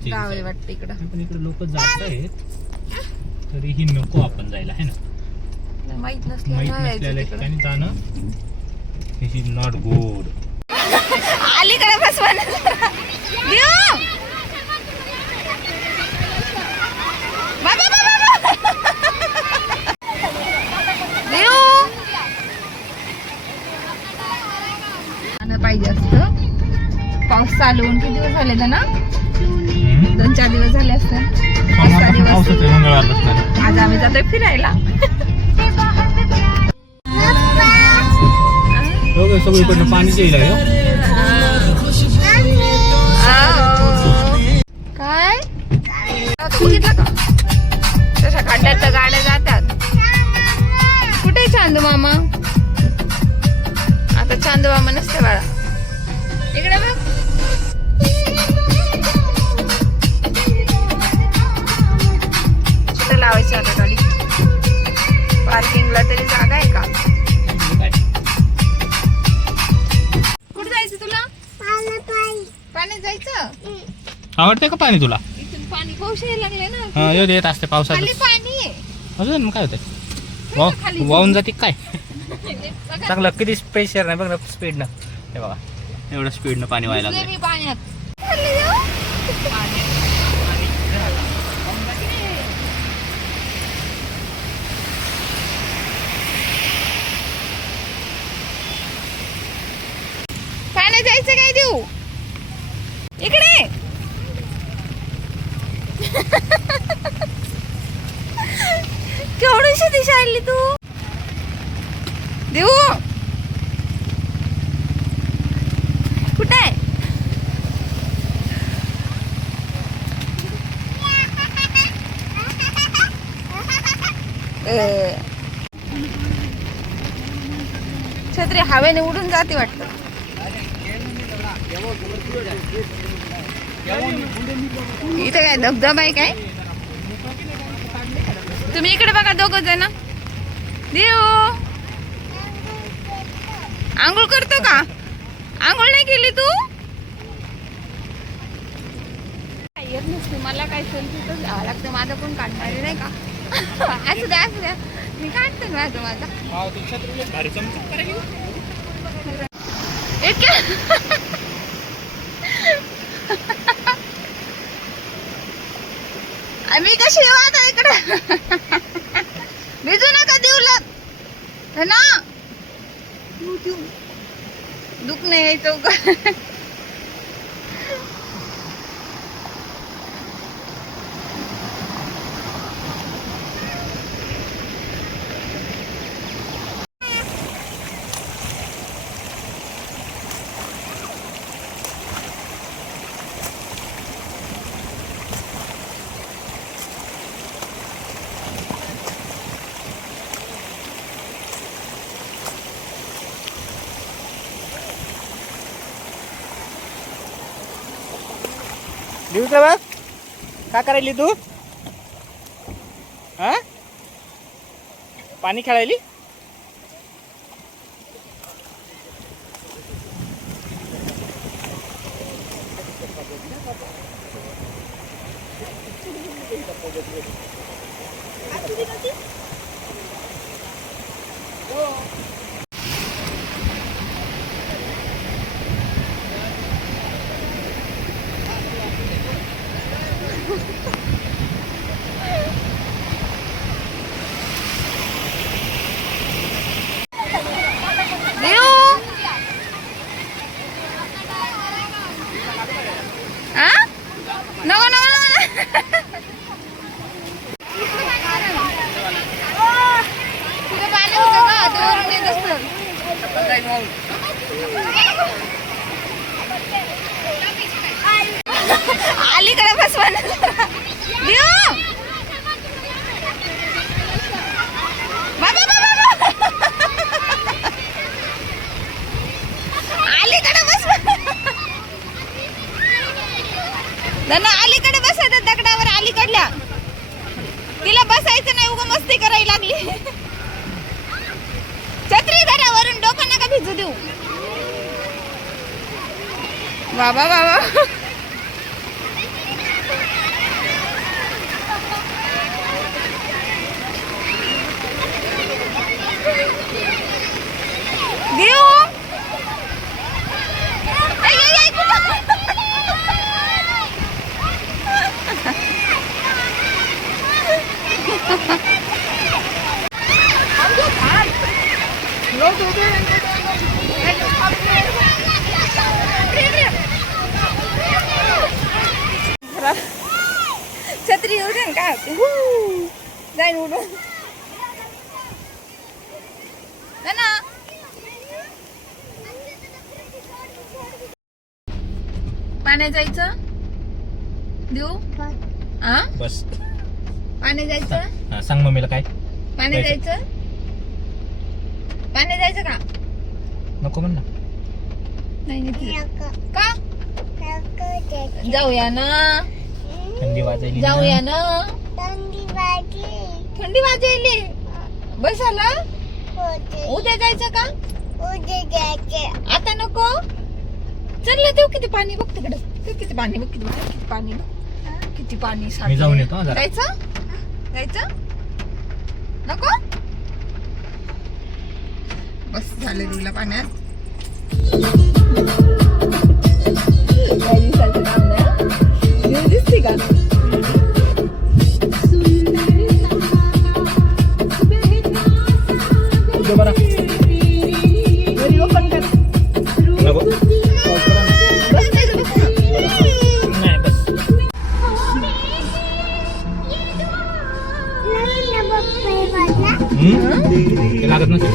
जायचे गाव आहे वाटतं इकडं. पण इकडे लोक जात आहेत तरीही नको आपण जायला आहे ना. माहित माहित नसलेल्या ठिकाणी जाणं इज नॉट गुड. अलीकडे बसवा ना. बाबा पाहिजे असतं. पाऊस चालू होऊन किती दिवस झाले ना? 2-4 दिवस झाले असतं. 5-6 दिवस. आज आम्ही जातोय फिरायला. सगळीकडनं पाणी येईल काय बघितलं का तशा खड्ड्यात तर गाड्या जातात. कुठे चांदू मामा? आता चांदू मामा नसते बाळा. इकडे बघ. कुठे लावायची आता गाडी? पार्किंगला तरी जागा आहे का? कुठे जायचं तुला? पाण्यात जायचं. आवडते का पाणी तुला? इथून पाणी पाऊस यायला लागले ना. येत असते पावसात. खाली पाणी आहे. अजून मग काय होतंय? वाहून जाते काय? चांगलं किती प्रेशर नाही बघ ना, स्पीडनं. हे बघा एवढं स्पीडनं पाणी व्हायला लागलं पाण्यात. पाण्यात जायचं काय देऊ? इकडे केवढीशी दिशा आली तू. देऊ कुठे आहे? छत्री हवेने उडून जाते वाटतं. इथे काय धबधबा आहे काय? तुम्ही इकडे बघा दोघं जण. देऊ आंघोळ करतो का? आंघोळ नाही केली तू? येत नसते मला काय सेल्फी तर घ्यावं लागतं. माझं पण काढणारे नाही का? असू द्या असू द्या, मी काढते माझा. मी कशी येऊ आता इकडे? भिजू नका देऊ ना. दुख नाही यायचं का? दिवसा बघ काय करायली तू? हा पाणी खेळायली? अलीकडे बसवा ना. अलीकडे बसवा ना. अलीकडे बसायचं दगडावर. अलीकडल्या तिला बसायचं नाही, उगा मस्ती करायला लागली. छत्री धरा, वरून डोकं नका भिजू देऊ. बाबा देऊ आई, आई, आई, कुठं? छत्री उडून काय होते जाईन उडून ना पाण्यात जायचं देऊ आ बस पाण्यात जायचं हा, सांग मम्मीला काय पाण्यात जायचं पाण्यात जायचं का नको म्हण ना. नाही नाही का जाऊया ना थंडी वाजायली जाऊया ना थंडी वाजायली बस आला उद्या जायचं का आता नको चल देऊ किती पाणी बघ तिकडे किती पाणी बघ किती पाणी बघ किती पाणी मी जाऊन येतो हा जरा. जायचं जायचं नको बस झालं तुला पाण्यात काही दिवसाचं काम नाही दिसते का उद्या बरं. घरी ओपन कर नको. पाऊस पडा ना. बस नाही बस ना नाही बस ते लागत नसेल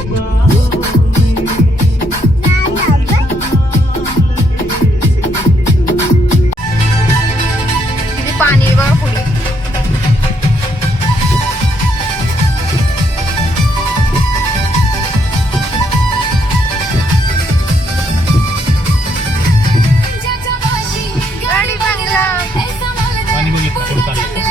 किती पाणी आहे बघा पुढे गाडी बांधला पाणी बघितलं थोडं चाललं